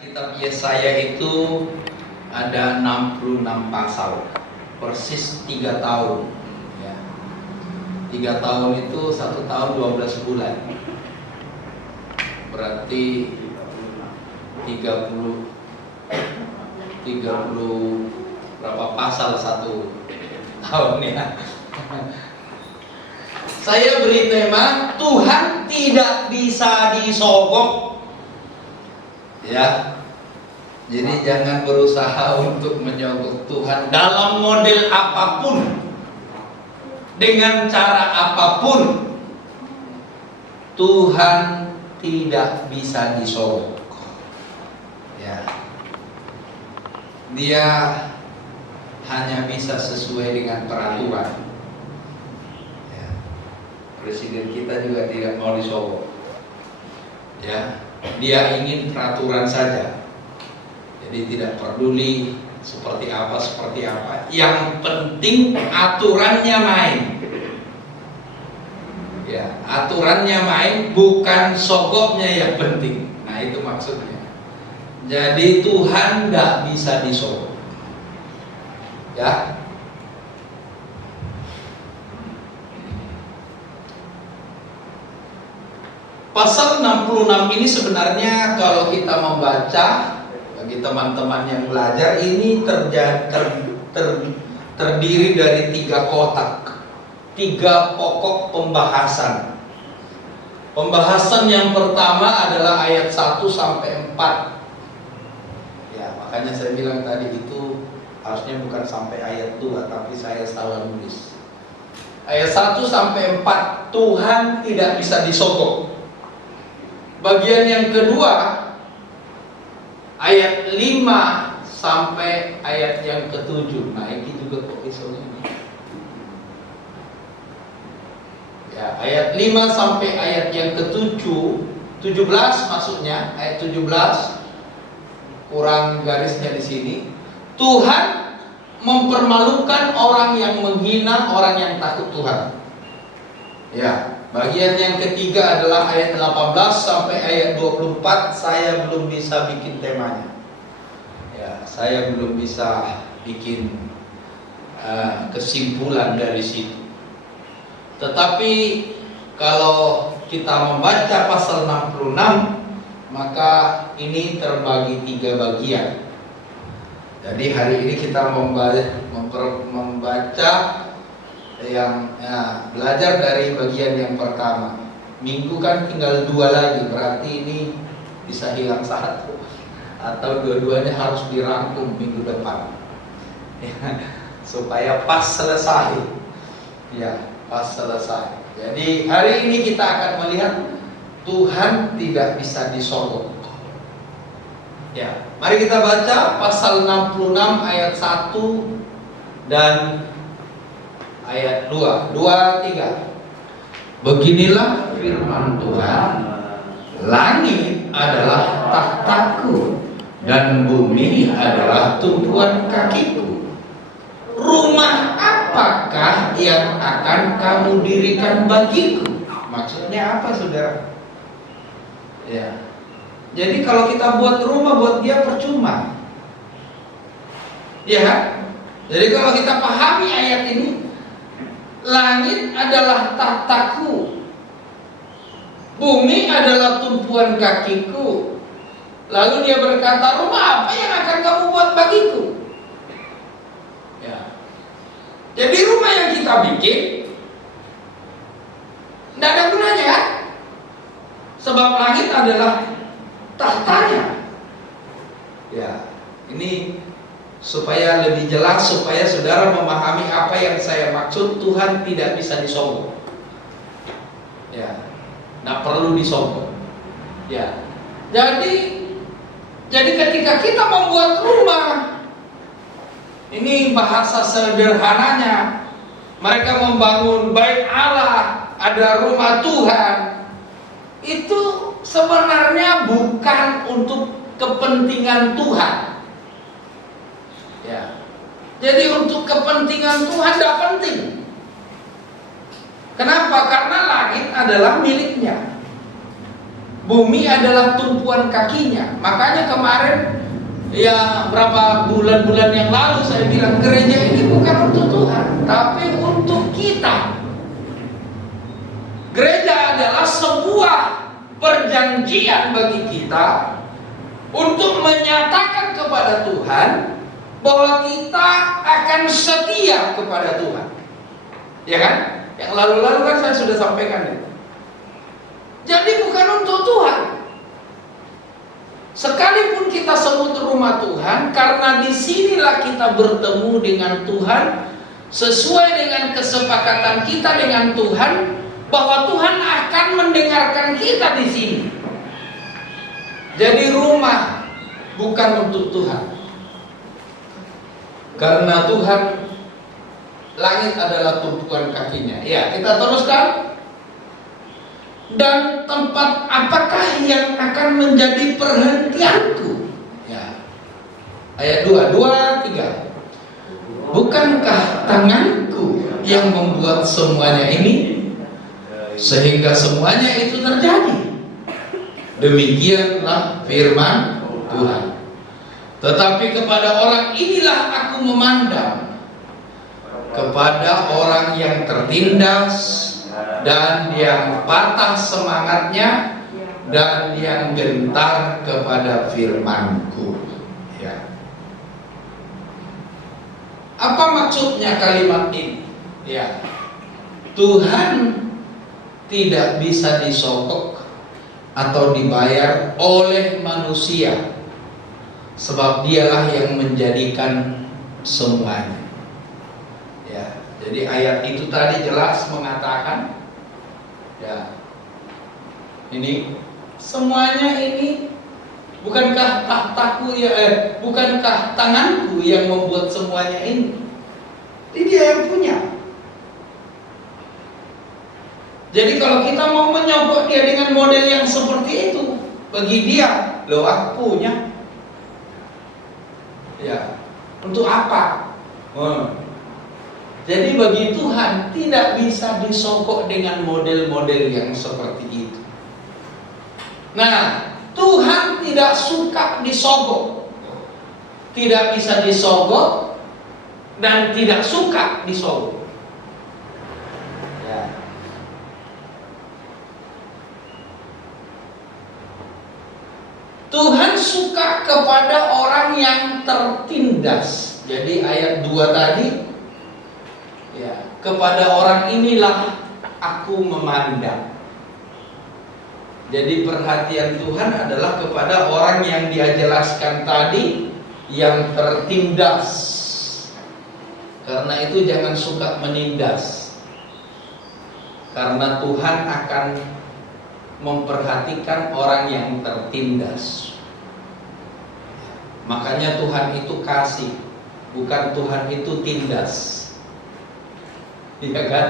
Kitab Yesaya itu ada 66 pasal, persis 3 tahun. Ya. 3 tahun itu 1 tahun 12 bulan. Berarti 30 berapa pasal 1 tahun ya. Saya beri tema Tuhan tidak bisa disogok. Ya. Jadi jangan berusaha untuk menyogok Tuhan dalam model apapun, dengan cara apapun. Tuhan tidak bisa disogok. Ya. Dia hanya bisa sesuai dengan peraturan. Ya. Presiden kita juga tidak mau disogok. Ya. Dia ingin peraturan saja. Jadi tidak peduli seperti apa. Yang penting aturannya main. Ya, aturannya main, bukan sogoknya yang penting. Nah, itu maksudnya. Jadi Tuhan tidak bisa disogok. Ya. Pasal 66 ini sebenarnya kalau kita membaca, bagi teman-teman yang belajar, ini terdiri dari 3 kotak, 3 pokok pembahasan. Pembahasan yang pertama adalah ayat 1 sampai 4. Ya, makanya saya bilang tadi itu harusnya bukan sampai ayat 2, tapi saya salah nulis. Ayat 1 sampai 4, Tuhan tidak bisa disogok. Bagian yang kedua, ayat 5 sampai ayat yang ke-7. Nah, ini juga kok isonya ini. Ya, ayat 5 sampai ayat yang ke-7, 17 maksudnya, ayat 17 kurang garisnya di sini. Tuhan mempermalukan orang yang menghina orang yang takut Tuhan. Ya. Bagian yang ketiga adalah ayat 18 sampai ayat 24. Saya belum bisa bikin temanya. Ya, saya belum bisa bikin kesimpulan dari situ. Tetapi kalau kita membaca pasal 66, maka ini terbagi 3 bagian. Jadi hari ini kita membaca yang belajar dari bagian yang pertama. Minggu kan tinggal 2 lagi, berarti ini bisa hilang 1 atau dua-duanya harus dirangkum minggu depan ya, supaya pas selesai. Ya, pas selesai. Jadi hari ini kita akan melihat Tuhan tidak bisa disogok. Ya, mari kita baca pasal 66 ayat 1 dan ayat 2, 3. Beginilah firman Tuhan, langit adalah tahtaku dan bumi adalah tumpuan kakiku. Rumah apakah yang akan kamu dirikan bagiku? Maksudnya apa, saudara? Ya. Jadi kalau kita buat rumah buat dia percuma. Ya kan? Jadi kalau kita pahami ayat ini, langit adalah tahtaku, bumi adalah tumpuan kakiku. Lalu dia berkata, rumah apa yang akan kamu buat bagiku? Ya. Jadi rumah yang kita bikin tidak ada gunanya kan? Sebab langit adalah tahtanya. Ya, ini supaya lebih jelas, supaya saudara memahami apa yang saya maksud. Tuhan tidak bisa disogok. Ya, tidak perlu disogok. Ya, jadi ketika kita membuat rumah, ini bahasa sederhananya, mereka membangun bait Allah, ada rumah Tuhan. Itu sebenarnya bukan untuk kepentingan Tuhan. Ya. Jadi untuk kepentingan Tuhan tidak penting. Kenapa? Karena langit adalah miliknya. Bumi adalah tumpuan kakinya. Makanya kemarin, ya berapa bulan-bulan yang lalu saya bilang gereja ini bukan untuk Tuhan, tapi untuk kita. Gereja adalah sebuah perjanjian bagi kita untuk menyatakan kepada Tuhan bahwa kita akan setia kepada Tuhan. Ya kan? Yang lalu-lalu kan saya sudah sampaikan itu. Jadi bukan untuk Tuhan. Sekalipun kita sebut rumah Tuhan, karena disinilah kita bertemu dengan Tuhan, sesuai dengan kesepakatan kita dengan Tuhan, bahwa Tuhan akan mendengarkan kita di sini. Jadi rumah bukan untuk Tuhan. Karena Tuhan, langit adalah tumpuan kakinya. Ya, kita teruskan. Dan tempat apakah yang akan menjadi perhentianku? Ya. Ayat 2, 3. Bukankah tanganku yang membuat semuanya ini, sehingga semuanya itu terjadi? Demikianlah firman Tuhan. Tetapi kepada orang inilah aku memandang, kepada orang yang tertindas dan yang patah semangatnya dan yang gentar kepada firmanku. Ya. Apa maksudnya kalimat ini? Ya. Tuhan tidak bisa disogok atau dibayar oleh manusia, sebab dialah yang menjadikan semuanya. Ya, jadi ayat itu tadi jelas mengatakan, ya, ini semuanya ini bukankah tahtaku ya, bukankah tanganku yang membuat semuanya ini? Ini dia yang punya. Jadi kalau kita mau menyogok dia dengan model yang seperti itu, bagi dia, loh aku punya. Ya, untuk apa? Jadi bagi Tuhan tidak bisa disogok dengan model-model yang seperti itu. Nah, Tuhan tidak suka disogok, tidak bisa disogok, dan tidak suka disogok. Ya. Tuhan suka kepada orang yang tertindas. Jadi ayat 2 tadi, ya, kepada orang inilah aku memandang. Jadi perhatian Tuhan adalah kepada orang yang dia jelaskan tadi, yang tertindas. Karena itu jangan suka menindas, karena Tuhan akan memperhatikan orang yang tertindas. Makanya Tuhan itu kasih, bukan Tuhan itu tindas. Iya kan?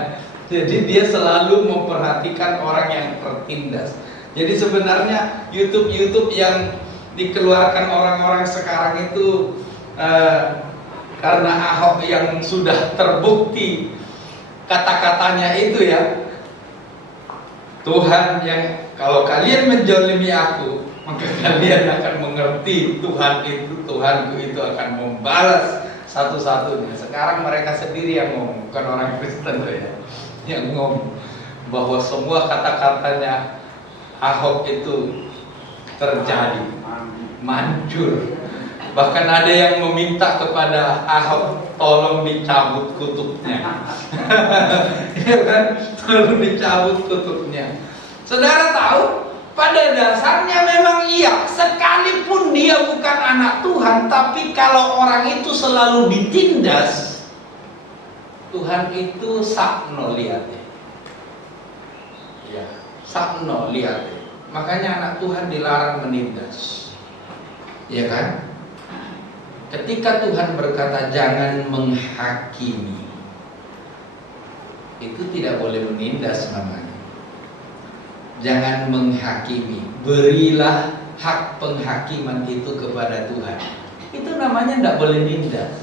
Jadi dia selalu memperhatikan orang yang tertindas. Jadi sebenarnya YouTube yang dikeluarkan orang-orang sekarang itu karena Ahok yang sudah terbukti kata-katanya itu ya, Tuhan yang kalau kalian menjolimi aku, maka kalian akan mengerti Tuhan itu, Tuhanku itu akan membalas satu-satunya. Sekarang mereka sendiri yang ngomong, bukan orang Kristen ya, yang ngomong bahwa semua kata-katanya Ahok itu terjadi, manjur. Bahkan ada yang meminta kepada Ahok, tolong dicabut kutuknya. Ya kan? Tolong dicabut kutuknya. Saudara tahu, pada dasarnya memang iya, sekalipun dia bukan anak Tuhan, tapi kalau orang itu selalu ditindas, Tuhan itu sakno lihatnya. Ya, sakno lihatnya. Makanya anak Tuhan dilarang menindas. Ya kan? Ketika Tuhan berkata jangan menghakimi, itu tidak boleh menindas namanya. Jangan menghakimi, berilah hak penghakiman itu kepada Tuhan. Itu namanya tidak boleh nindas.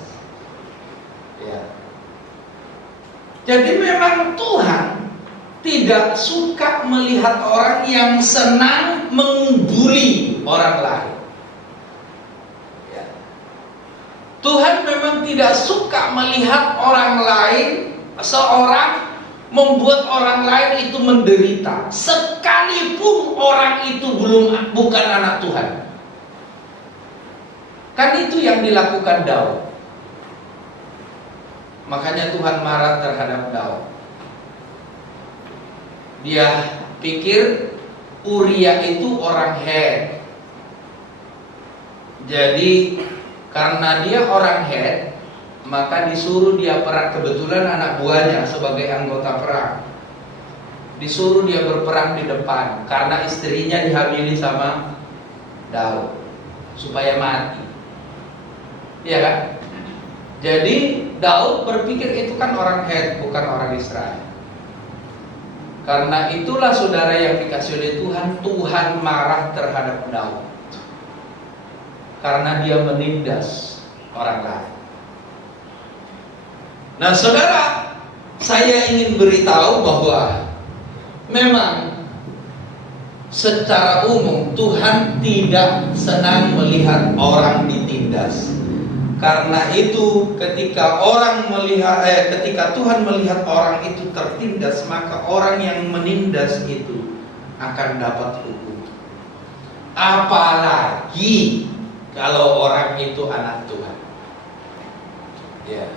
Ya. Jadi memang Tuhan tidak suka melihat orang yang senang mengbuli orang lain. Ya. Tuhan memang tidak suka melihat orang lain, seorang membuat orang lain itu menderita, sekalipun orang itu bukan anak Tuhan. Kan itu yang dilakukan Daud. Makanya Tuhan marah terhadap Daud. Dia pikir Uria itu orang Het. Jadi karena dia orang Het, maka disuruh dia perang. Kebetulan anak buahnya sebagai anggota perang, disuruh dia berperang di depan karena istrinya dihamili sama Daud supaya mati. Iya kan? Jadi Daud berpikir itu kan orang Het, bukan orang Israel. Karena itulah saudara yang dikasih oleh Tuhan, Tuhan marah terhadap Daud karena dia menindas orang lain. Nah saudara, saya ingin beritahu bahwa memang secara umum Tuhan tidak senang melihat orang ditindas. Karena itu ketika Tuhan melihat orang itu tertindas, maka orang yang menindas itu akan dapat hukum. Apalagi kalau orang itu anak Tuhan. Ya.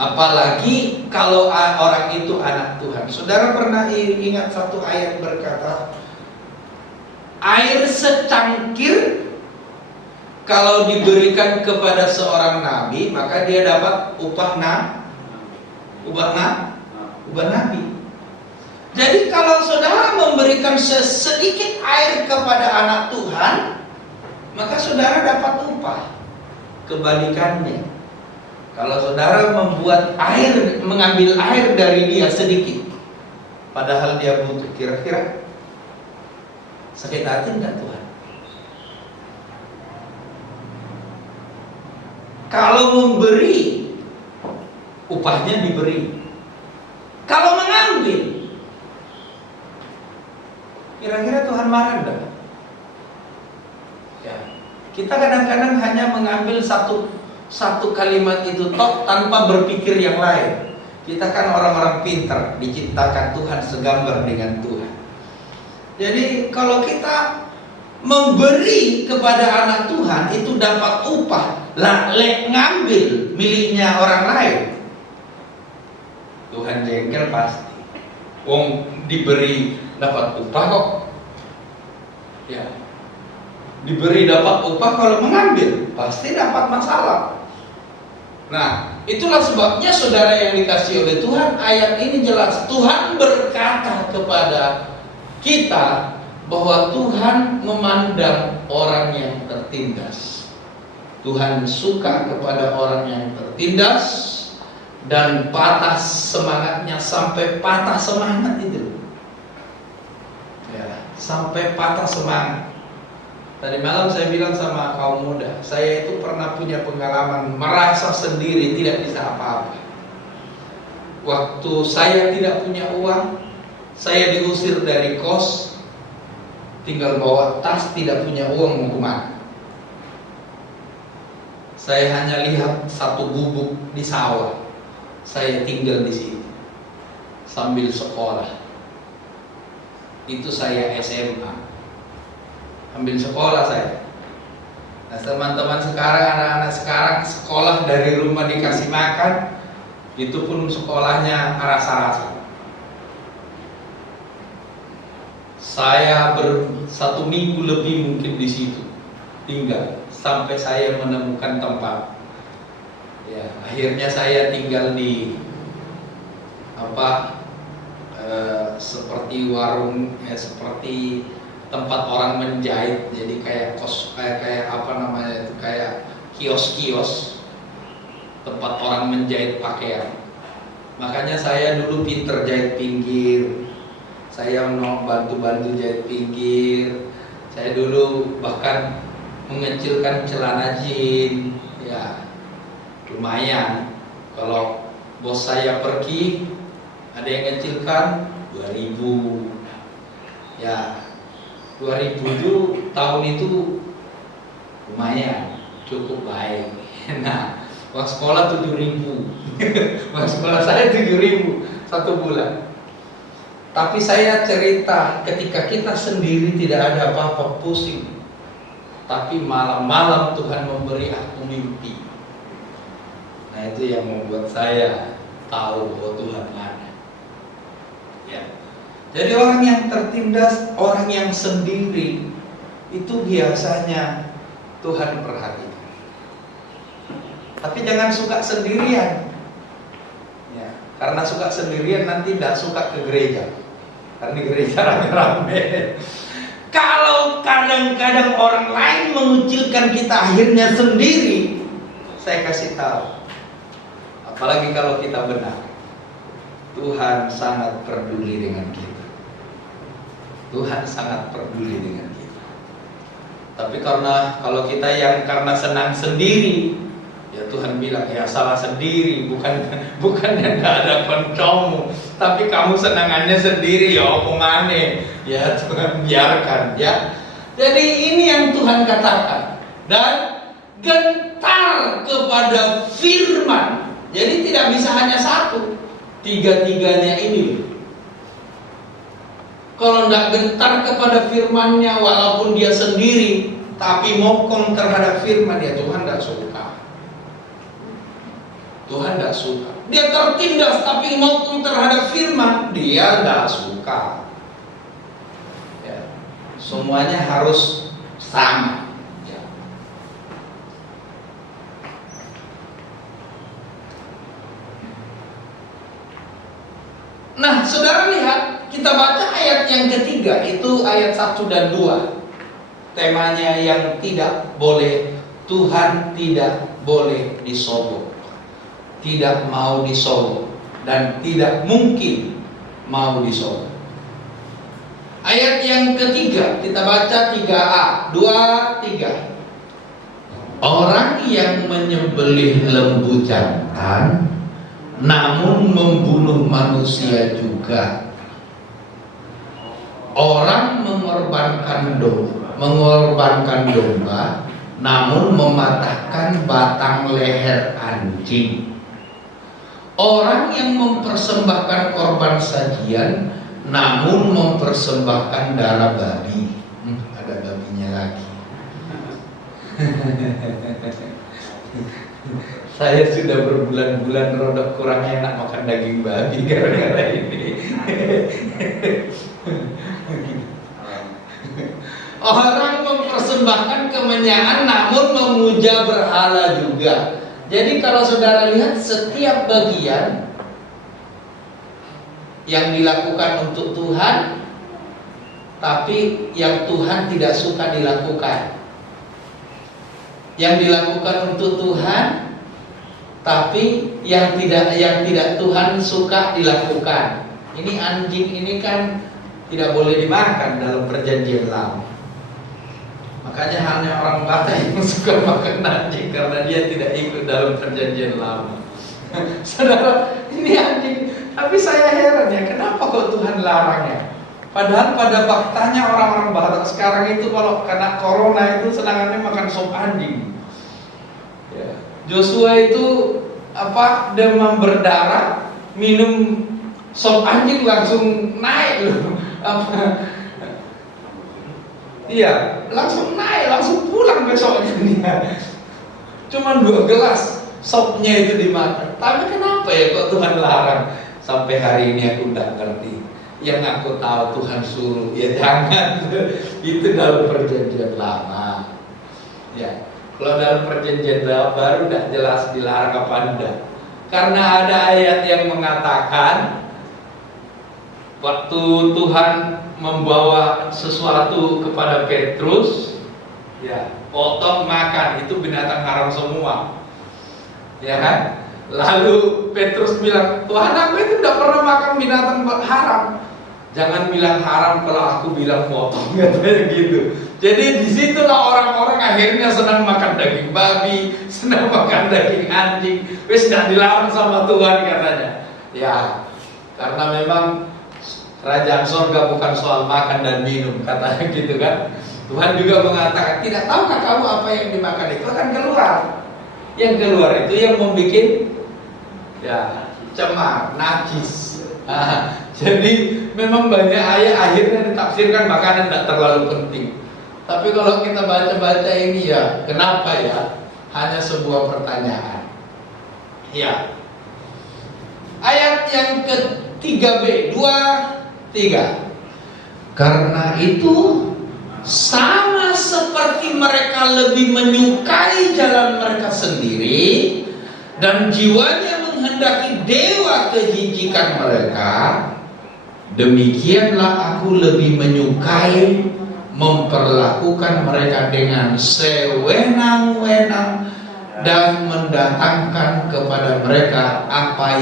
Apalagi kalau orang itu anak Tuhan. Saudara pernah ingat satu ayat berkata, air secangkir kalau diberikan kepada seorang nabi, maka dia dapat upah nabi. Jadi kalau saudara memberikan sedikit air kepada anak Tuhan, maka saudara dapat upah. Kebalikannya, kalau saudara mengambil air dari dia sedikit, padahal dia butuh, kira-kira sakit hati enggak Tuhan? Kalau memberi, upahnya diberi. Kalau mengambil, kira-kira Tuhan marah enggak? Ya, kita kadang-kadang hanya mengambil satu kalimat itu tok tanpa berpikir yang lain. Kita kan orang-orang pintar, diciptakan Tuhan segambar dengan Tuhan. Jadi kalau kita memberi kepada anak Tuhan itu dapat upah, ngambil miliknya orang lain, Tuhan jengkel pasti. Wong diberi dapat upah kok. Ya. Diberi dapat upah, kalau mengambil pasti dapat masalah. Nah, itulah sebabnya saudara yang dikasih oleh Tuhan, ayat ini jelas. Tuhan berkata kepada kita bahwa Tuhan memandang orang yang tertindas. Tuhan suka kepada orang yang tertindas dan patah semangatnya, sampai patah semangat itu. Ya, sampai patah semangat. Tadi malam saya bilang sama kaum muda, saya itu pernah punya pengalaman merasa sendiri tidak bisa apa-apa. Waktu saya tidak punya uang, saya diusir dari kos, tinggal bawa tas, tidak punya uang mau kemana. Saya hanya lihat satu gubuk di sawah, saya tinggal di sini sambil sekolah. Itu saya SMA, ambil sekolah saya. Nah, teman-teman sekarang, anak-anak sekarang sekolah dari rumah dikasih makan, itu pun sekolahnya rasa-rasa. Saya 1 minggu lebih mungkin di situ tinggal sampai saya menemukan tempat. Ya, akhirnya saya tinggal di seperti warung, seperti tempat orang menjahit. Jadi kayak kayak kios-kios, tempat orang menjahit pakaian. Makanya saya dulu pinter jahit pinggir. Saya mau bantu-bantu jahit pinggir. Saya dulu bahkan mengecilkan celana jin. Ya, lumayan. Kalau bos saya pergi, ada yang ngecilkan 2000. Ya, 2000 itu tahun itu lumayan, cukup baik. Nah, uang sekolah 7.000. Uang sekolah saya 7.000 satu bulan. Tapi saya cerita ketika kita sendiri tidak ada apa-apa, pusing. Tapi malam-malam Tuhan memberi aku mimpi. Nah, itu yang membuat saya tahu bahwa Tuhan ada. Ya. Jadi orang yang tertindas, orang yang sendiri, itu biasanya Tuhan perhatikan. Tapi jangan suka sendirian. Ya, karena suka sendirian nanti tidak suka ke gereja. Karena di gereja rame-rame. Kalau kadang-kadang orang lain mengucilkan kita, akhirnya sendiri, saya kasih tahu. Apalagi kalau kita benar, Tuhan sangat peduli dengan kita. Tuhan sangat peduli dengan kita. Tapi kalau kita yang karena senang sendiri, ya Tuhan bilang, ya salah sendiri, bukan yang gak ada koncomu, tapi kamu senangannya sendiri, ya apa maneh, ya Tuhan biarkan, ya. Jadi ini yang Tuhan katakan, dan gentar kepada firman. Jadi tidak bisa hanya satu, tiga-tiganya ini. Kalau tidak gentar kepada firman-Nya, walaupun dia sendiri, tapi mokong terhadap firman, ya Tuhan tidak suka. Tuhan tidak suka. Dia tertindas tapi mokong terhadap firman, dia tidak suka. Ya. Semuanya harus sama. Ya. Nah, saudara lihat, kita baca ayat yang ketiga, itu ayat 1 dan 2. Temanya yang tidak boleh, Tuhan tidak boleh disogok. Tidak mau disogok dan tidak mungkin mau disogok. Ayat yang ketiga kita baca 3a, 2, 3. Orang yang menyembelih lembu jantan namun membunuh manusia juga. Orang mengorbankan domba namun mematahkan batang leher anjing. Orang yang mempersembahkan korban sajian namun mempersembahkan darah babi. Ada babinya lagi. Saya sudah berbulan-bulan rodok kurang enak makan daging babi gara-gara ini. Orang mempersembahkan kemenyaan namun memuja berhala juga. Jadi kalau saudara lihat, setiap bagian yang dilakukan untuk Tuhan, tapi yang Tuhan tidak suka dilakukan. Yang dilakukan untuk Tuhan, tapi yang tidak Tuhan suka dilakukan. Ini anjing ini kan tidak boleh dimakan dalam perjanjian lama. Makanya hanya orang Batak yang suka makan anjing karena dia tidak ikut dalam perjanjian lama. Saudara, ini anjing. Tapi saya heran ya, kenapa kok Tuhan larangnya? Padahal pada faktanya orang-orang Batak sekarang itu kalau kena corona itu senangannya makan sop anjing. Ya. Joshua itu demam berdarah, minum sop anjing langsung naik loh. Iya, langsung naik, langsung pulang besoknya dia. Cuman 2 gelas sopnya itu dimakan. Tapi kenapa ya kok Tuhan larang? Sampai hari ini aku tidak ngerti. Yang aku tahu Tuhan suruh, ya jangan. Itu dalam perjanjian lama. Ya, kalau dalam perjanjian baru tidak jelas dilarang apa enggak. Karena ada ayat yang mengatakan waktu Tuhan membawa sesuatu kepada Petrus, ya, potong makan, itu binatang haram semua. Ya kan? Lalu Petrus bilang, Tuhan aku itu tidak pernah makan binatang haram. Jangan bilang haram kalau aku bilang potong, katanya gitu. Jadi disitulah orang-orang akhirnya senang makan daging babi, senang makan daging anjing. Wes tidak dilarang sama Tuhan katanya. Ya, karena memang Kerajaan sorga bukan soal makan dan minum, katanya gitu kan. Tuhan juga mengatakan, tidak tahukah kamu apa yang dimakan itu akan keluar. Yang keluar itu yang membuat ya cemar, najis. Jadi memang banyak ayat akhirnya ditafsirkan makanan tidak terlalu penting. Tapi kalau kita baca-baca ini ya, kenapa ya? Hanya sebuah pertanyaan. Ya. Ayat yang ke-3b, 2-3. Karena itu sama seperti mereka lebih menyukai jalan mereka sendiri dan jiwanya menghendaki dewa kejijikan mereka, demikianlah aku lebih menyukai memperlakukan mereka dengan sewenang-wenang dan mendatangkan kepada mereka apa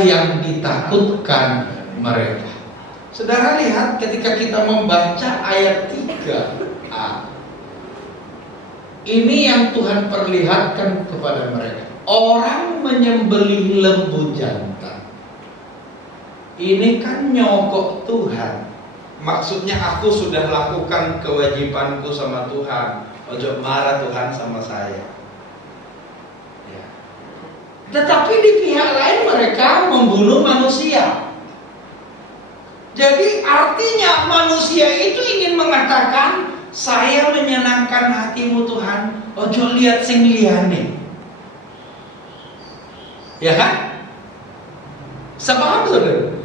yang ditakutkan mereka. Saudara lihat ketika kita membaca ayat 3a, ini yang Tuhan perlihatkan kepada mereka. Orang menyembelih lembu jantan, ini kan nyogok Tuhan. Maksudnya aku sudah lakukan kewajibanku sama Tuhan. Ojo marah Tuhan sama saya ya. Tetapi di pihak lain mereka membunuh manusia. Jadi artinya manusia itu ingin mengatakan, saya menyenangkan hatimu Tuhan, ojo lihat sing liyane. Ya kan? Sepaham saudara?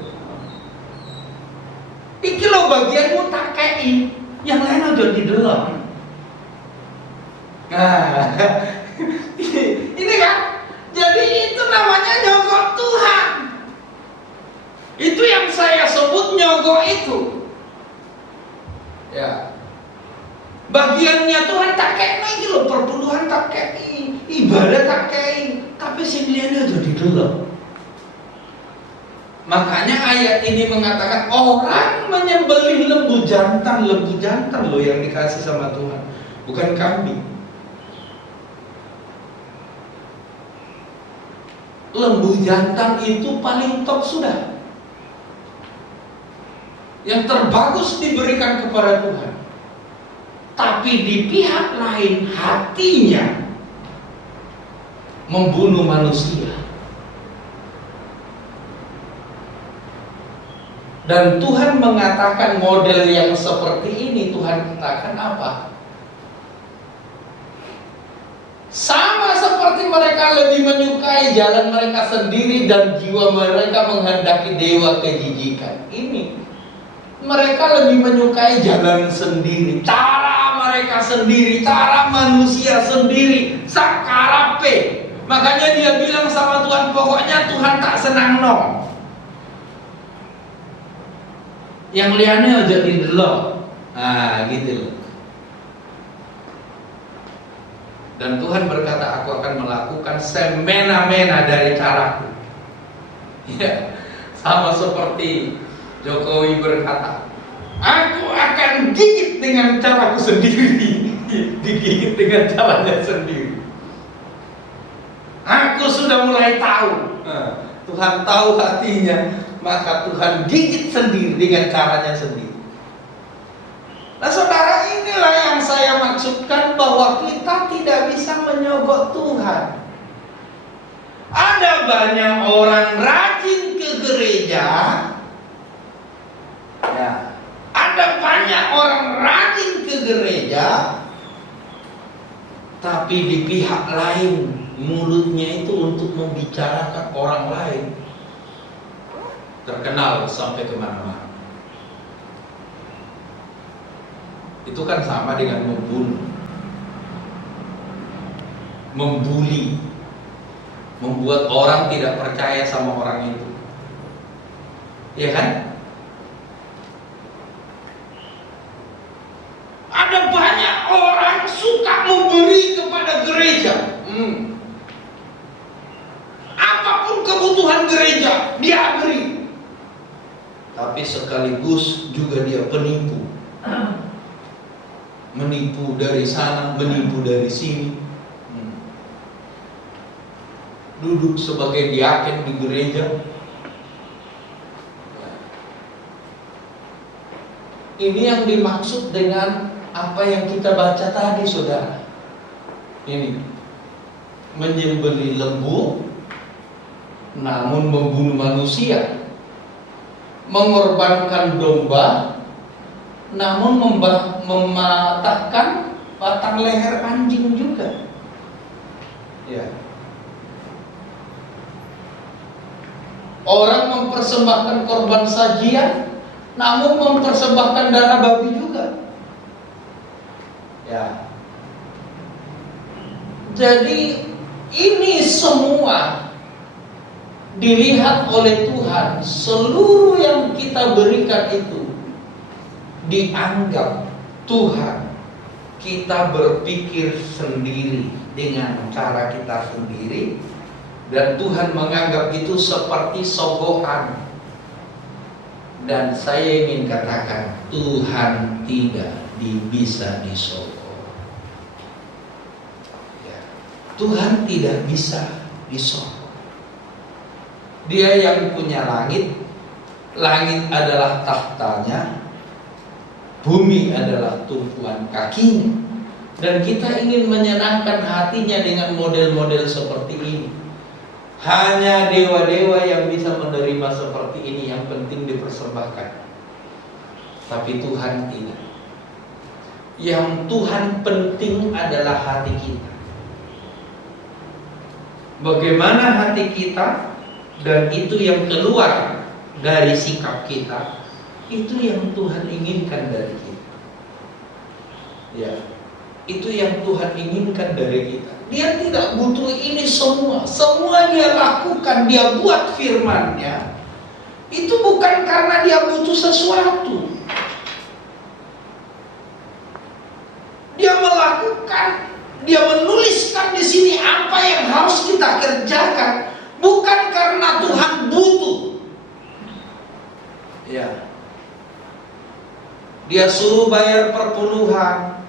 Iki lo bagianmu tak kei, yang lain ojo didelok. Nah, ini kan, jadi itu namanya nyogok Tuhan. Itu yang saya sebut nyogok itu. Ya, bagiannya Tuhan tak kayak lagi loh, perpuluhan tak kayak, ibadah tak kayak, tapi sendiriannya udah didelok. Makanya ayat ini mengatakan orang menyembelih lembu jantan loh yang dikasih sama Tuhan, bukan kambing. Lembu jantan itu paling top sudah. Yang terbagus diberikan kepada Tuhan. Tapi di pihak lain hatinya membunuh manusia. Dan Tuhan mengatakan model yang seperti ini, Tuhan katakan apa? Sama seperti mereka lebih menyukai jalan mereka sendiri dan jiwa mereka menghendaki dewa kejijikan. Ini mereka lebih menyukai jalan sendiri, cara mereka sendiri, cara manusia sendiri, sakarape. Makanya dia bilang sama Tuhan, pokoknya Tuhan tak senang no. Yang liane aja didelok. Nah, gitu loh. Dan Tuhan berkata, aku akan melakukan semena-mena dari caraku. Ya, sama seperti Jokowi berkata, aku akan gigit dengan caraku sendiri. Digigit dengan caranya sendiri. Aku sudah mulai tahu. Nah, Tuhan tahu hatinya, maka Tuhan gigit sendiri dengan caranya sendiri. Nah saudara, inilah yang saya maksudkan bahwa kita tidak bisa menyogok Tuhan. Ada banyak orang rajin ke gereja, ya, ada banyak orang rajin ke gereja, tapi di pihak lain mulutnya itu untuk membicarakan orang lain, terkenal sampai kemana-mana. Itu kan sama dengan membunuh, membuli, membuat orang tidak percaya sama orang itu. Iya kan? Ada banyak orang suka memberi kepada gereja. Apapun kebutuhan gereja, dia beri. Tapi sekaligus juga dia penipu. Menipu dari sana, menipu dari sini. Duduk sebagai diaken di gereja, Ini yang dimaksud dengan apa yang kita baca tadi, saudara. Ini menyembelih lembu, namun membunuh manusia, mengorbankan domba, namun mematahkan batang leher anjing juga. Ya. Orang mempersembahkan korban sajian, namun mempersembahkan darah babi juga. Ya. Jadi ini semua dilihat oleh Tuhan. Seluruh yang kita berikan itu dianggap Tuhan. Kita berpikir sendiri dengan cara kita sendiri, dan Tuhan menganggap itu seperti sogokan. Dan saya ingin katakan, Tuhan tidak bisa disogok. Ya. Tuhan tidak bisa disogok. Dia yang punya langit. Langit adalah tahtanya, bumi adalah tumpuan kakinya. Dan kita ingin menyenangkan hatinya dengan model-model seperti ini. Hanya dewa-dewa yang bisa menerima seperti ini yang penting dipersembahkan. Tapi Tuhan tidak. Yang Tuhan penting adalah hati kita. Bagaimana hati kita, dan itu yang keluar dari sikap kita, itu yang Tuhan inginkan dari kita. Ya, itu yang Tuhan inginkan dari kita. Dia tidak butuh ini semua. Semua dia lakukan, dia buat firman-Nya. Itu bukan karena dia butuh sesuatu. Dia melakukan, dia menuliskan di sini apa yang harus kita kerjakan, bukan karena Tuhan butuh. Ya. Dia suruh bayar perpuluhan,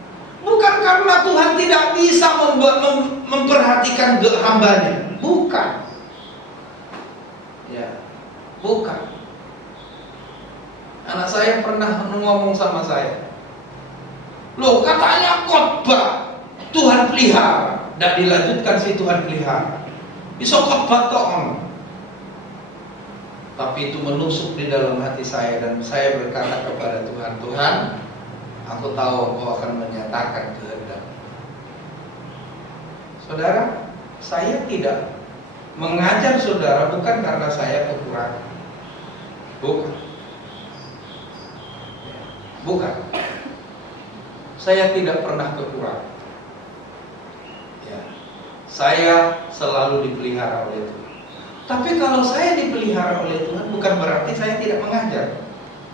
bukan karena Tuhan tidak bisa memperhatikan hambanya. Bukan. Ya, bukan. Anak saya pernah ngomong sama saya, loh katanya khotbah Tuhan pelihara, dan dilanjutkan si Tuhan pelihara. Bisa khotbah toh. Tapi itu menusuk di dalam hati saya, dan saya berkata kepada Tuhan, Tuhan, aku tahu Engkau akan menyatakan kehendak. Saudara, saya tidak mengajar saudara bukan karena saya kekurangan. Bukan. Saya tidak pernah kekurangan. Ya. Saya selalu dipelihara oleh Tuhan. Tapi kalau saya dipelihara oleh Tuhan, bukan berarti saya tidak mengajar.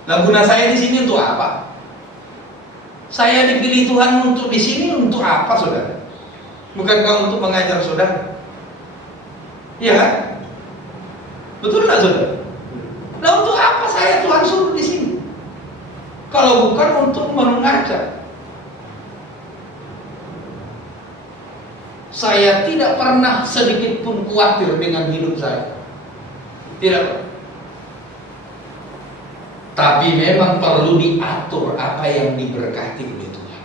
Nah, guna saya di sini untuk apa? Saya dipilih Tuhan untuk di sini untuk apa, saudara? Bukankah untuk mengajar saudara? Iya kan? Betul nggak, saudara? Nah, untuk apa saya Tuhan suruh di sini? Kalau bukan untuk mengajar. Saya tidak pernah sedikit pun khawatir dengan hidup saya. Tidak. Tapi memang perlu diatur apa yang diberkati oleh Tuhan.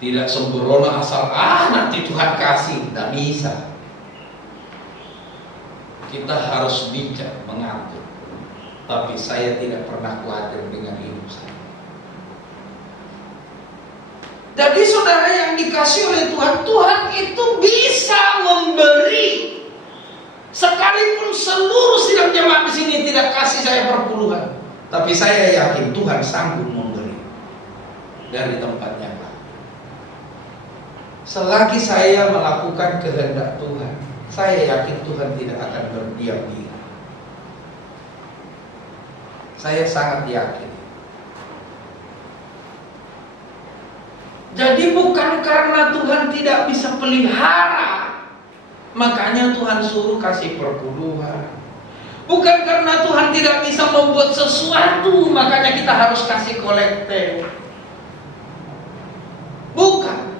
Tidak sembrono asal nanti Tuhan kasih. Tidak bisa. Kita harus bijak mengatur. Tapi saya tidak pernah khawatir dengan hidup saya. Jadi saudara yang dikasih oleh Tuhan, Tuhan itu bisa memberi. Sekalipun seluruh sidang jemaat di sini tidak kasih saya perpuluhan, tapi saya yakin Tuhan sanggup memberi dari tempat yang lain. Selagi saya melakukan kehendak Tuhan, saya yakin Tuhan tidak akan berdiam diri. Saya sangat yakin. Jadi bukan karena Tuhan tidak bisa pelihara, makanya Tuhan suruh kasih perpuluhan. Bukan karena Tuhan tidak bisa membuat sesuatu, makanya kita harus kasih kolekte. Bukan.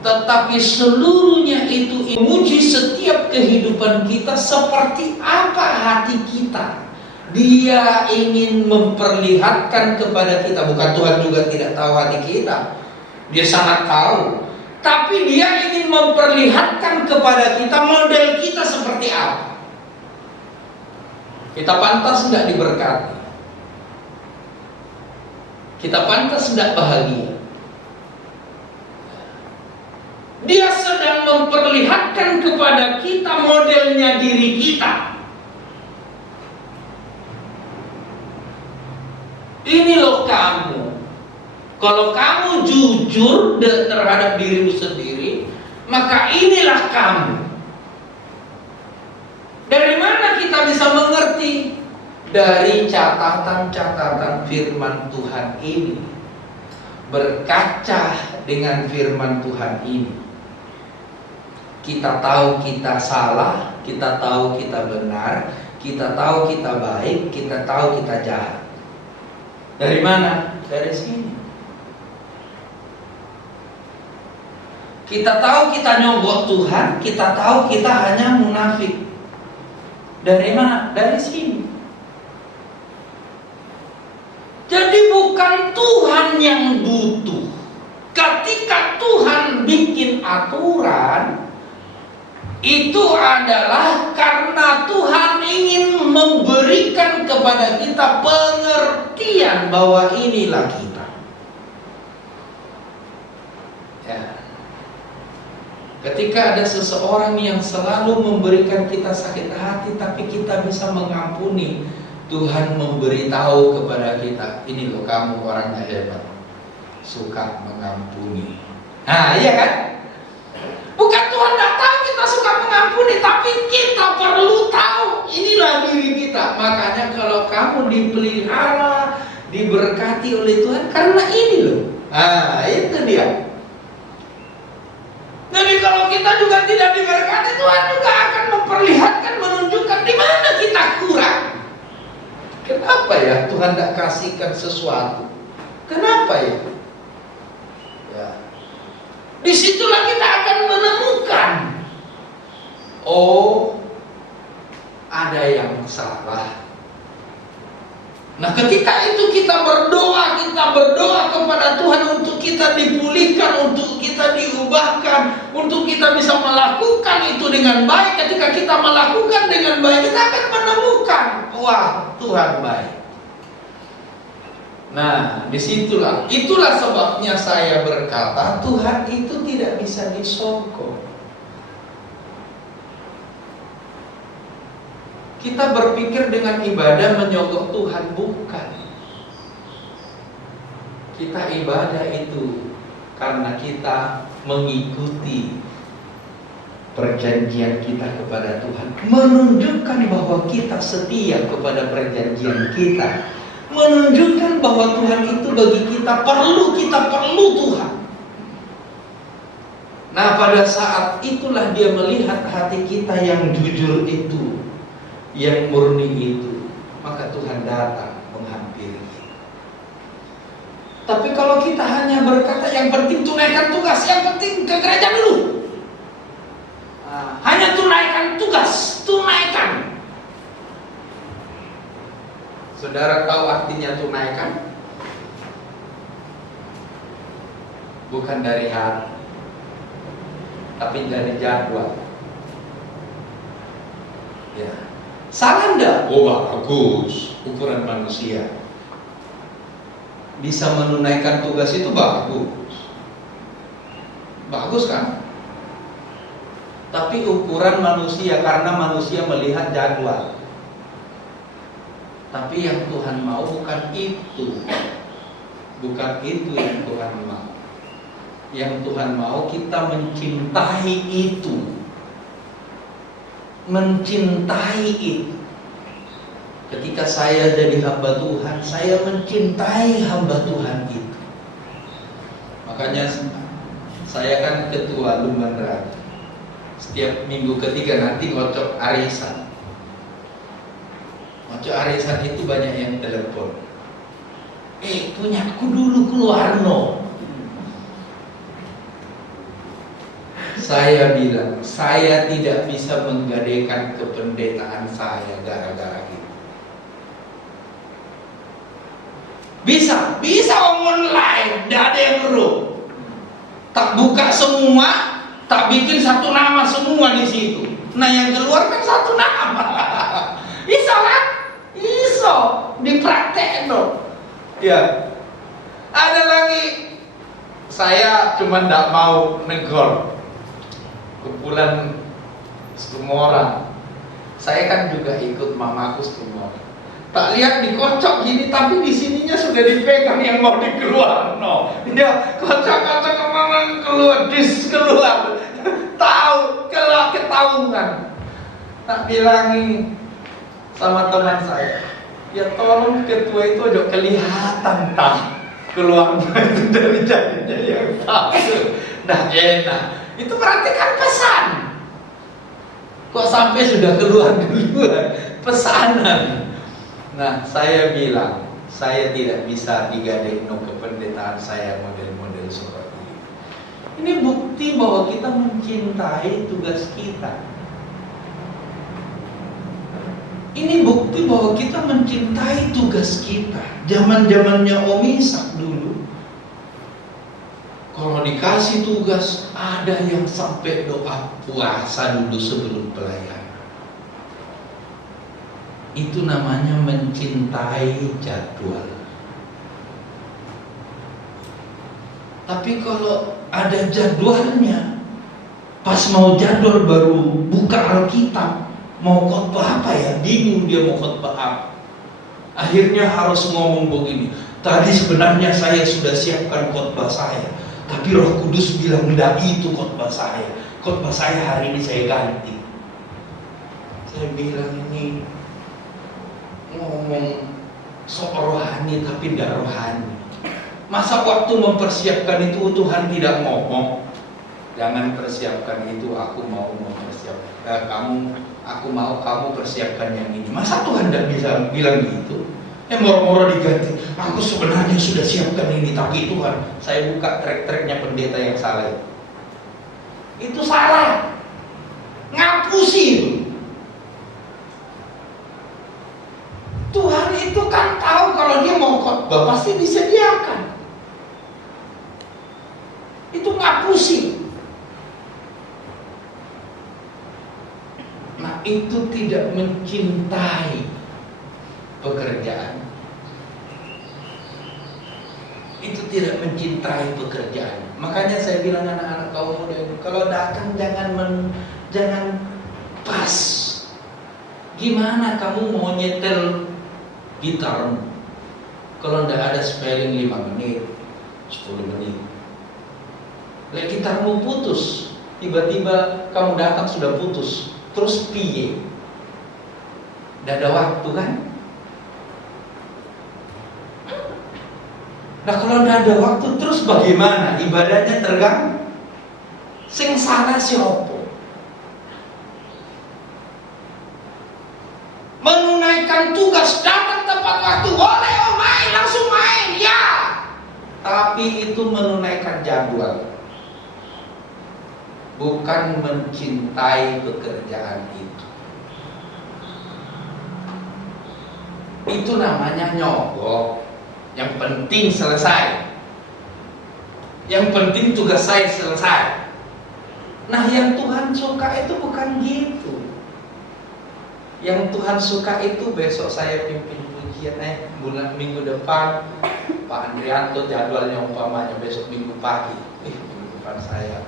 Tetapi seluruhnya itu menguji setiap kehidupan kita, seperti apa hati kita Dia ingin memperlihatkan kepada kita, bukan Tuhan juga tidak tahu hati kita. Dia sangat tahu. Tapi dia ingin memperlihatkan kepada kita model kita seperti apa. Kita pantas tidak diberkati. Kita pantas tidak bahagia. Dia sedang memperlihatkan kepada kita modelnya diri kita. Ini loh kamu. Kalau kamu jujur terhadap dirimu sendiri, maka inilah kamu. Dari mana kita bisa mengerti? Dari catatan-catatan firman Tuhan ini. Berkaca dengan firman Tuhan ini, kita tahu kita salah, kita tahu kita benar, kita tahu kita baik, kita tahu kita jahat. Dari mana? Dari sini. Kita tahu kita nyogok Tuhan, kita tahu kita hanya munafik. Dari mana? Dari sini. Jadi bukan Tuhan yang butuh. Ketika Tuhan bikin aturan, itu adalah karena Tuhan ingin memberikan kepada kita pengertian bahwa inilah kita. Ya. Ketika ada seseorang yang selalu memberikan kita sakit hati, tapi kita bisa mengampuni, Tuhan memberitahu kepada kita, ini loh kamu orangnya hebat, suka mengampuni. Nah, iya kan? Bukan Tuhan tidak tahu kita suka mengampuni, tapi kita perlu tahu inilah diri kita. Makanya kalau kamu dipelihara, diberkati oleh Tuhan karena ini loh. Nah, itu dia. Jadi kalau kita juga tidak diberkati, Tuhan juga akan memperlihatkan, menunjukkan di mana kita kurang. Kenapa ya Tuhan tidak kasihkan sesuatu? Kenapa ya? Ya. Disitulah kita akan menemukan, oh, ada yang salah. Nah, ketika itu kita berdoa kepada Tuhan untuk kita dipulihkan, untuk kita diubahkan, untuk kita bisa melakukan itu dengan baik. Ketika kita melakukan dengan baik, kita akan menemukan, wah, Tuhan baik. Nah, itulah sebabnya saya berkata Tuhan itu tidak bisa disogok. Kita berpikir dengan ibadah menyogok Tuhan, bukan. Kita ibadah itu karena kita mengikuti perjanjian kita kepada Tuhan, menunjukkan bahwa kita setia kepada perjanjian kita, menunjukkan bahwa Tuhan itu bagi kita perlu Tuhan. Nah, pada saat itulah Dia melihat hati kita yang jujur itu, yang murni itu, maka Tuhan datang menghampiri kita. Tapi kalau kita hanya berkata yang penting tunaikan tugas, yang penting ke gereja dulu, hanya tunaikan tugas, tunaikan. Saudara tahu artinya tunaikan? Bukan dari hati, tapi dari jadwal. Ya. Salah enggak? Oh, bagus. Ukuran manusia bisa menunaikan tugas itu bagus. Bagus kan? Tapi ukuran manusia, karena manusia melihat jadwal. Tapi yang Tuhan mau bukan itu. Bukan itu yang Tuhan mau. Yang Tuhan mau kita mencintai itu. Mencintai itu. Ketika saya jadi hamba Tuhan, saya mencintai hamba Tuhan itu. Makanya saya kan ketua Lumban Raja. Setiap minggu ketiga nanti ngocok arisan. Ngocok arisan itu banyak yang telepon. Punyaku dulu keluar no. Saya bilang, saya tidak bisa menggadaikan kependetaan saya gara-gara itu. Bisa online, tidak ada yang perlu. Tak buka semua, tak bikin satu nama semua di situ. Nah yang keluar kan satu nama. Bisa kan? Iso, dipraktek dong. Ya. Ada lagi, saya cuma tidak mau negor. Kumpulan semua orang. Saya kan juga ikut mamaku semua. Tak lihat dikocok gini, tapi di sininya sudah dipegang yang mau dikeluar. No, dia kocok-kocok kemana keluar, keluar. Tahu kalau ketahuan. Tak bilangi sama teman saya. Ya tolong ketua itu udah kelihatan tak keluar itu dari jadinya yang tak. Dah enak. Itu berarti kan pesan. Kok sampai sudah keluar duluan pesanan. Nah, saya bilang, saya tidak bisa digadai no kependetaan saya model-model seperti ini. Ini bukti bahwa kita mencintai tugas kita. Ini bukti bahwa kita mencintai tugas kita. Zaman-zamannya Om Ishak dulu, kalau dikasih tugas, ada yang sampai doa puasa dulu sebelum pelayanan. Itu namanya mencintai jadwal. Tapi kalau ada jadwalnya, pas mau jadwal baru buka Alkitab, mau khotbah apa ya, bingung dia mau khotbah apa. Akhirnya harus ngomong begini, tadi sebenarnya saya sudah siapkan khotbah saya, tapi Roh Kudus bilang enggak, itu khotbah saya. Khotbah saya hari ini saya ganti. Saya bilang ini ngomong sok rohani tapi tidak rohani. Masa waktu mempersiapkan itu Tuhan tidak ngomong, jangan persiapkan itu, aku mau mempersiapkan aku mau kamu persiapkan yang ini. Masa Tuhan tidak bisa bilang gitu? Moro-moro diganti. Aku sebenarnya sudah siapkan ini, tapi Tuhan, saya buka trek-treknya pendeta yang salah. Itu salah. Ngapusi itu. Tuhan itu kan tahu kalau dia mau khotbah pasti disediakan. Itu ngapusi. Nah, itu tidak mencintai pekerjaan. Itu tidak mencintai pekerjaan. Makanya saya bilang anak-anak kaum muda, kalau datang jangan pas. Gimana kamu mau nyetel gitar kalau tidak ada spelling 5 menit, 10 menit. Lek gitarmu putus, tiba-tiba kamu datang sudah putus, terus piye? Tidak ada waktu kan? Nah kalau tidak ada waktu terus bagaimana? Ibadahnya terganggu. Sing salah siapa? Menunaikan tugas, datang tepat waktu, boleh main, langsung main, ya. Tapi itu menunaikan jadwal, bukan mencintai pekerjaan itu. Itu namanya nyogok. Yang penting selesai. Yang penting tugas saya selesai. Nah yang Tuhan suka itu bukan gitu. Yang Tuhan suka itu besok saya pimpin pujian minggu depan Pak Andrianto jadwalnya umpamanya besok minggu pagi. Minggu depan saya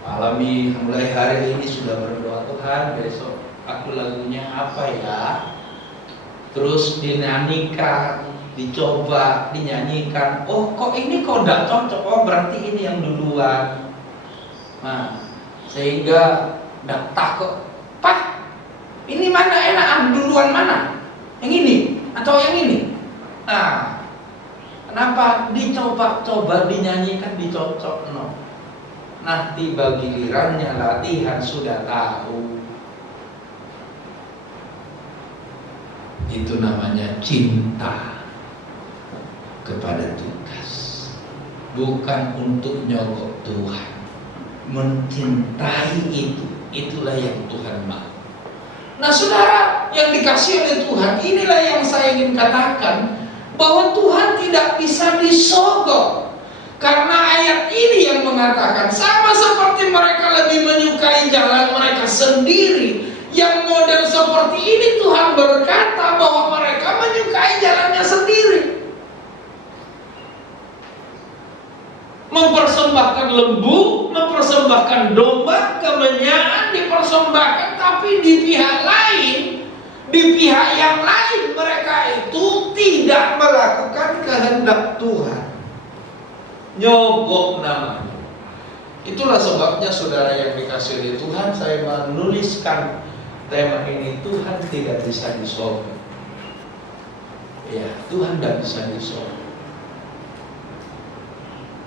malam ini mulai hari ini sudah berdoa, Tuhan besok aku lagunya apa ya? Terus dinyanyikan, dicoba, dinyanyikan. Oh kok ini kok tidak cocok? Oh berarti ini yang duluan. Nah sehingga tidak takut. Pak, ini mana enak? Duluan mana? Yang ini atau yang ini? Nah, kenapa dicoba-coba, dinyanyikan, dicocok? No. Nanti bagi gilirannya latihan sudah tahu. Itu namanya cinta kepada tugas, bukan untuk nyogok Tuhan. Mencintai itu, itulah yang Tuhan mau. Nah saudara yang dikasih oleh Tuhan, inilah yang saya ingin katakan. bahwa Tuhan tidak bisa disogok. Karena ayat ini yang mengatakan sama seperti mereka lebih menyukai jalan mereka sendiri. Yang model seperti ini Tuhan berkata bahwa mereka menyukai jalannya sendiri. Mempersembahkan lembu, mempersembahkan domba, kemenyan dipersembahkan, tapi di pihak lain, di pihak yang lain mereka itu tidak melakukan kehendak Tuhan. Nyogok namanya. Itulah sebabnya saudara yang dikasihi oleh Tuhan, saya menuliskan tema ini, Tuhan tidak bisa disogok. Ya, Tuhan tidak bisa disogok.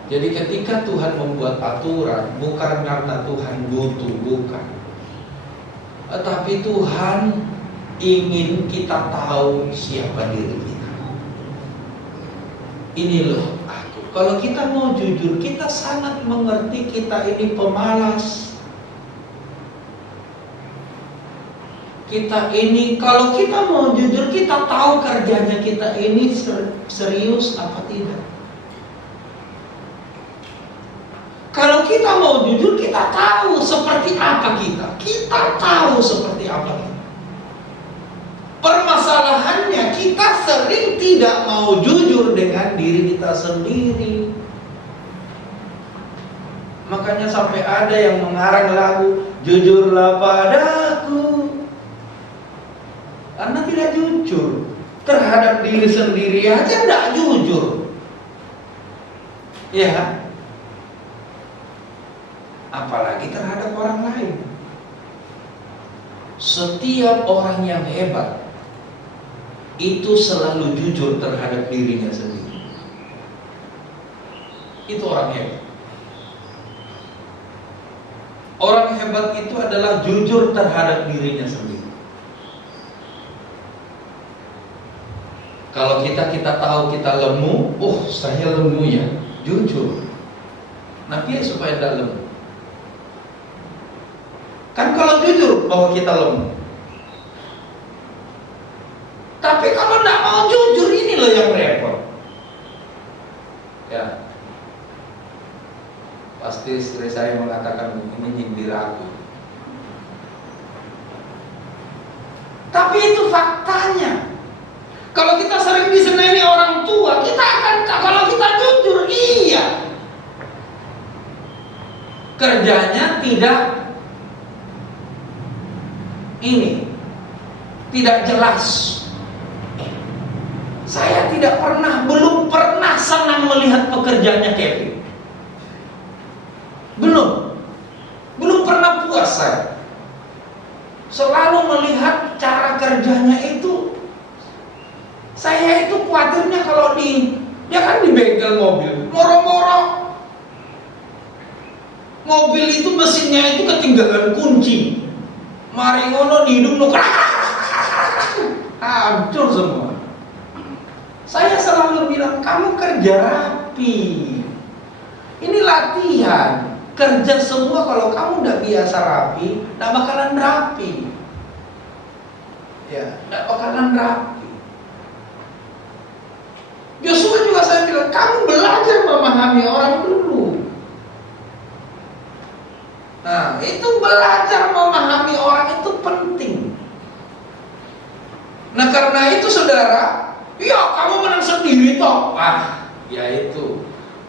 Jadi ketika Tuhan membuat aturan, bukan karena Tuhan butuh, bukan. Tetapi Tuhan ingin kita tahu siapa diri kita. Ini loh. Kalau kita mau jujur, kita sangat mengerti kita ini pemalas. Kita ini, kalau kita mau jujur, kita tahu kerjanya kita ini serius apa tidak. Kalau kita mau jujur, kita tahu seperti apa kita. Kita tahu seperti apa kita. Permasalahannya kita sering tidak mau jujur dengan diri kita sendiri. Makanya sampai ada yang mengarang lagu Jujurlah Padaku. Karena tidak jujur terhadap diri sendiri aja tidak jujur. Ya. Apalagi terhadap orang lain. Setiap orang yang hebat itu selalu jujur terhadap dirinya sendiri. Itu orang hebat. Orang hebat itu adalah jujur terhadap dirinya sendiri. Kalau kita tahu kita lemu, oh saya lemu ya, jujur. Nah biar supaya tidak lemu. Kan kalau jujur bahwa kita lemu. Tapi kalau tidak mau jujur, ini loh yang repot. Ya, pasti istri saya mengatakan ini nyindir aku. Tapi itu faktanya. Kalau kita sering diseneni orang tua, kita akan, kalau kita jujur, iya. Kerjanya tidak ini, tidak jelas. Saya belum pernah senang melihat pekerjaannya Kevin. Belum pernah puas saya. Selalu melihat cara kerjanya itu. Saya itu khawatirnya kalau dia kan di bengkel mobil, moro-moro mobil itu mesinnya itu ketinggalan kunci. Mari ngono di hidung hancur semua. Saya selalu bilang, kamu kerja rapi. Ini latihan. Kerja semua kalau kamu udah biasa rapi, gak bakalan rapi. Ya, gak bakalan rapi. Joshua juga saya bilang, kamu belajar memahami orang dulu. Nah, itu belajar memahami orang itu penting. Nah, karena itu saudara, ya kamu menang sendiri toh. Ya itu.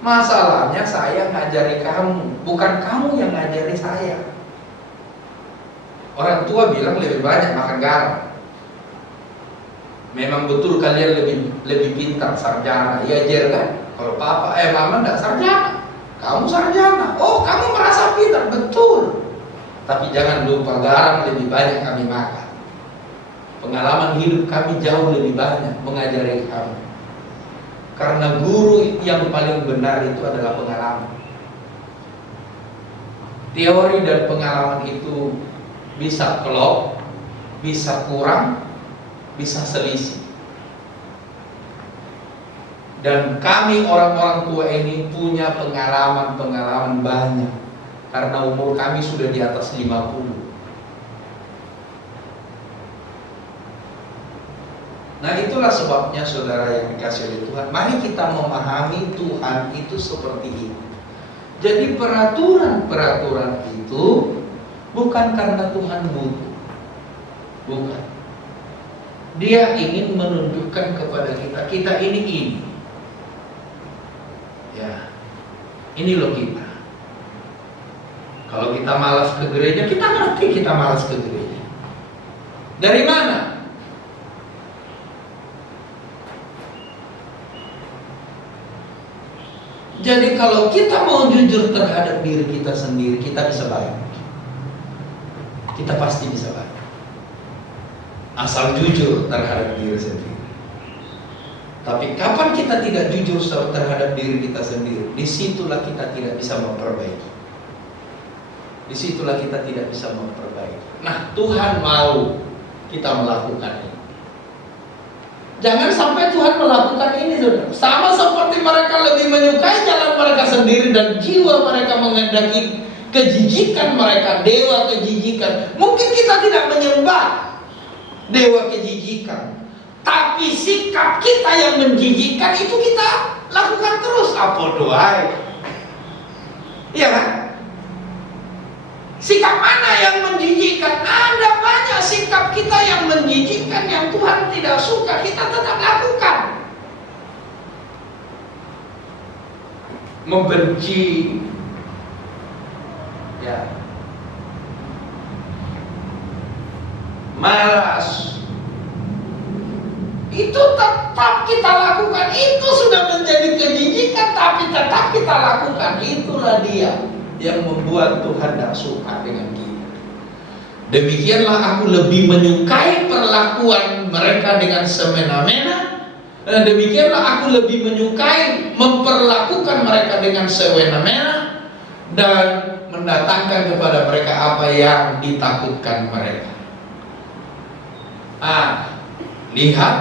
Masalahnya saya ngajari kamu, bukan kamu yang ngajari saya. Orang tua bilang lebih banyak makan garam. Memang betul kalian lebih pintar, sarjana. Ya Jer kan? Kalau papa, mama enggak sarjana. Kamu sarjana. Oh, kamu merasa pintar, betul. Tapi jangan lupa garam lebih banyak kami makan. Pengalaman hidup kami jauh lebih banyak mengajari kamu. Karena guru yang paling benar itu adalah pengalaman. Teori dan pengalaman itu bisa klop, bisa kurang, bisa selisih. Dan kami orang-orang tua ini punya pengalaman banyak. Karena umur kami sudah di atas 50. Nah itulah sebabnya saudara yang dikasih oleh Tuhan, mari kita memahami Tuhan itu seperti ini. Jadi peraturan-peraturan itu bukan karena Tuhan butuh, bukan. Dia ingin menunjukkan kepada kita ini. Ya, ini loh kita. Kalau kita malas ke gereja, kita ngerti kita malas ke gereja. Dari mana? Jadi kalau kita mau jujur terhadap diri kita sendiri, kita bisa baik. Kita pasti bisa baik. Asal jujur terhadap diri sendiri. Tapi kapan kita tidak jujur terhadap diri kita sendiri, disitulah kita tidak bisa memperbaiki. Disitulah kita tidak bisa memperbaiki. Nah, Tuhan mau kita melakukan ini. Jangan sampai Tuhan melakukan ini, saudara. Sama seperti mereka lebih menyukai jalan mereka sendiri dan jiwa mereka menghendaki kejijikan mereka, dewa kejijikan. Mungkin kita tidak menyembah dewa kejijikan, tapi sikap kita yang menjijikan itu kita lakukan terus. Apa doa? Iya kan? Sikap mana yang menjijikan? Ada banyak sikap kita yang menjijikan, yang Tuhan tidak suka, kita tetap lakukan. Membenci, ya, malas, itu tetap kita lakukan. Itu sudah menjadi kejijikan, tapi tetap kita lakukan. Itulah dia yang membuat Tuhan tidak suka dengan kita. Demikianlah aku lebih menyukai perlakuan mereka dengan semena-mena, dan demikianlah aku lebih menyukai memperlakukan mereka dengan semena-mena dan mendatangkan kepada mereka apa yang ditakutkan mereka. Lihat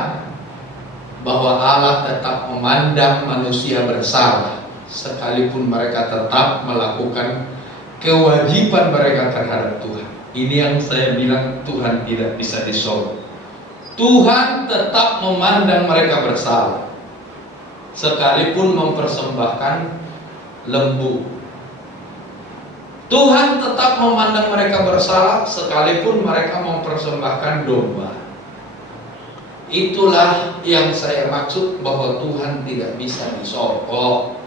bahwa Allah tetap memandang manusia bersalah, sekalipun mereka tetap melakukan kewajiban mereka terhadap Tuhan. Ini yang saya bilang, Tuhan tidak bisa disolong. Tuhan tetap memandang mereka bersalah, sekalipun mempersembahkan lembu. Tuhan tetap memandang mereka bersalah, sekalipun mereka mempersembahkan domba. Itulah yang saya maksud bahwa Tuhan tidak bisa disogok.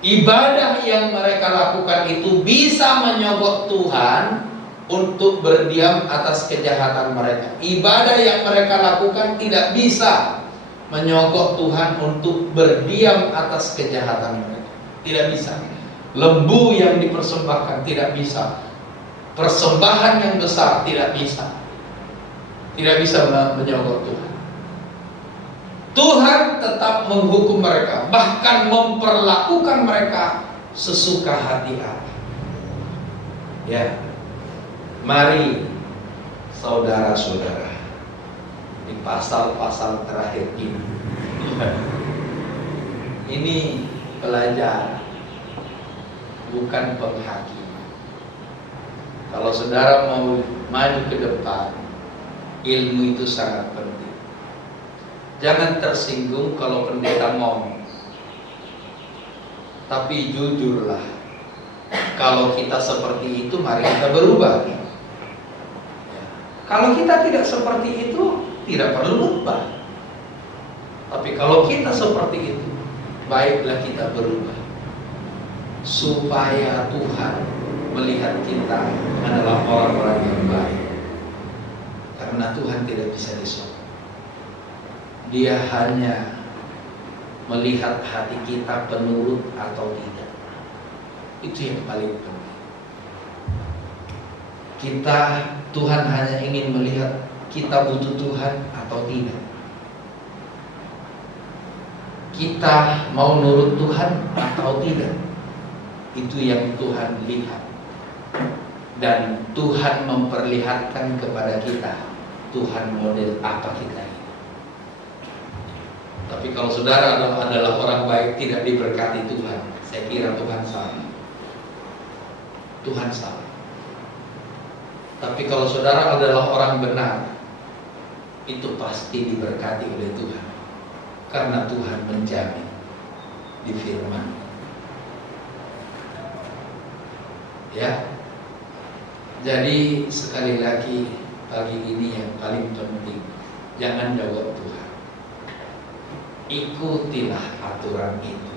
Ibadah yang mereka lakukan itu bisa menyogok Tuhan untuk berdiam atas kejahatan mereka. Ibadah yang mereka lakukan tidak bisa menyogok Tuhan untuk berdiam atas kejahatan mereka. Tidak bisa. Lembu yang dipersembahkan tidak bisa. Persembahan yang besar tidak bisa. Tidak bisa menyogok Tuhan. Tuhan tetap menghukum mereka, bahkan memperlakukan mereka sesuka hati Allah. Ya, mari saudara-saudara, di pasal-pasal terakhir ini pelajaran, bukan penghakim. Kalau saudara mau maju ke depan, ilmu itu sangat penting. Jangan tersinggung kalau pendeta ngomong, tapi jujurlah. Kalau kita seperti itu, mari kita berubah. Kalau kita tidak seperti itu, tidak perlu berubah. Tapi kalau kita seperti itu, baiklah kita berubah, supaya Tuhan melihat kita adalah orang-orang yang baik. Karena Tuhan tidak bisa disogok. Dia hanya melihat hati kita penurut atau tidak. Itu yang paling penting. Tuhan hanya ingin melihat kita butuh Tuhan atau tidak. Kita mau nurut Tuhan atau tidak. Itu yang Tuhan lihat. Dan Tuhan memperlihatkan kepada kita, Tuhan model apa kita ini. Tapi kalau saudara adalah orang baik, tidak diberkati Tuhan, saya kira Tuhan salah. Tuhan salah. Tapi kalau saudara adalah orang benar, itu pasti diberkati oleh Tuhan. Karena Tuhan menjamin di firman. Ya. Jadi sekali lagi pagi ini yang paling penting, jangan jawab Tuhan. Ikutilah aturan itu.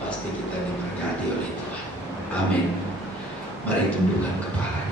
Pasti kita diberkati oleh Tuhan. Amin. Mari tundukkan kepala.